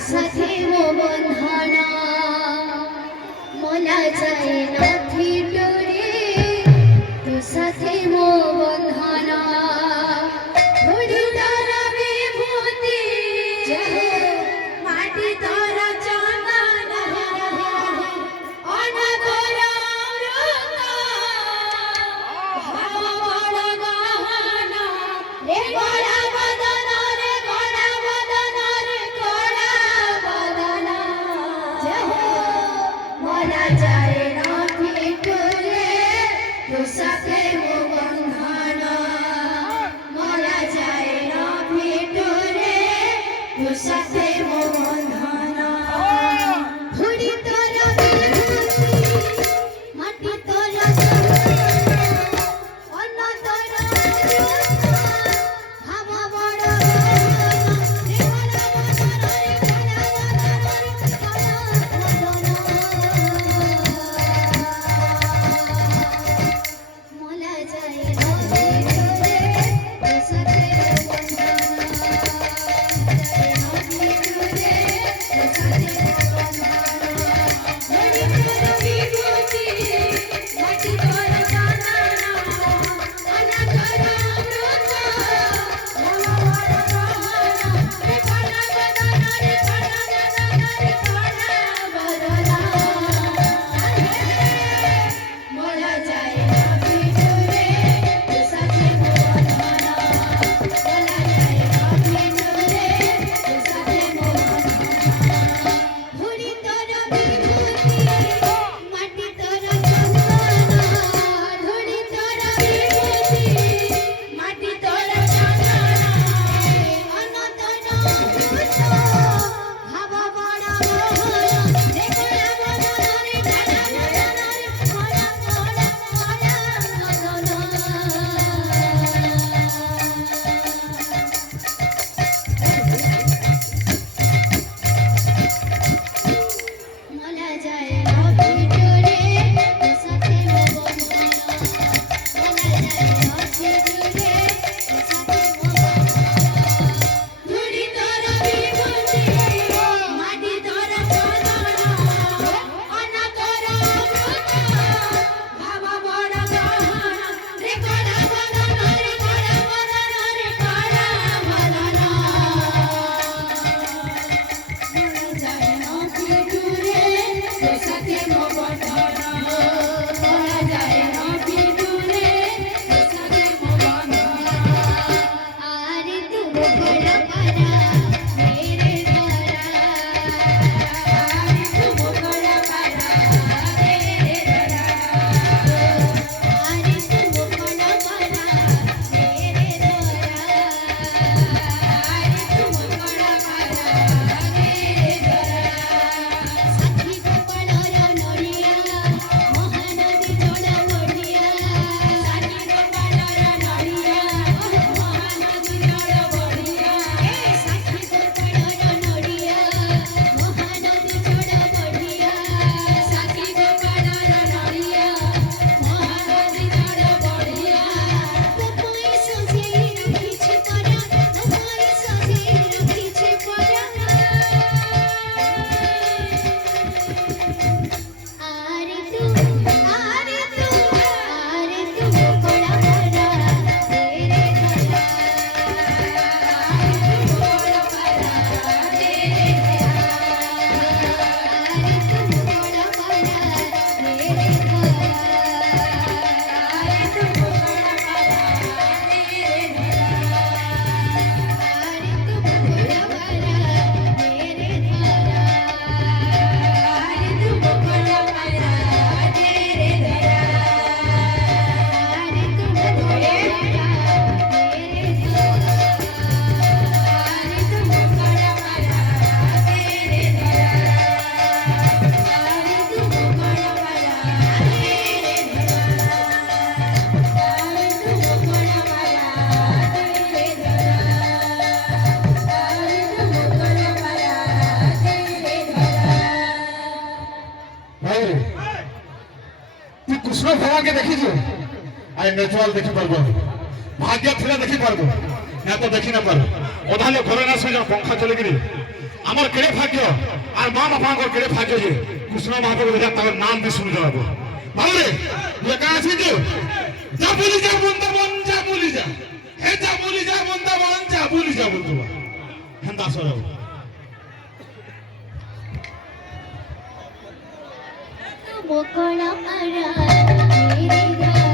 সাথে মো বন্ধনা মোলা যায় না ভিতরে তো সাথে মো বন্ধনা ধরি তারা বিভূতি মাটি তারা চন্দন অনাদরা রে গড়া বদন রে গড়া বদন রে গড়া বদন মোলা যায় না ভিতরে তো সাথে মো বন্ধনা মোলা যায় না ভিতরে তো সাথে মো বন্ধনা ধুড়ি তোরা বিভূতি মাটি তোরা অন্ন তোরা হাওয়া বড় রে গড়া বদন রে গড়া বদন মোলা যায় না ভিতরে তো সাথে মো কৃষ্ণ ভগবানকে দেখিছো আর ন্যাচুরাল দেখি পারবো ভাগ্য ଥିଲେ দেখি পারবো না তো দেখি না পারবো অধা লোক ঘরে না সে পঙ্খা চলিকি আমার কেড়ে ভাগ্য আর মা বাপাঙ্কর কেড়ে ভাগ্য যে কৃষ্ণ মহাপ্রভু দেখা তার নাম দিয়ে শুনে যাবো ভালো রে লেখা আছে যে যা বলি যা বৃন্দাবন যা বলি যা হে যা বলি যা বৃন্দাবন যা বলি যা বন্ধুবান হ্যাঁ দাসরাও বকড়া মারা মেরে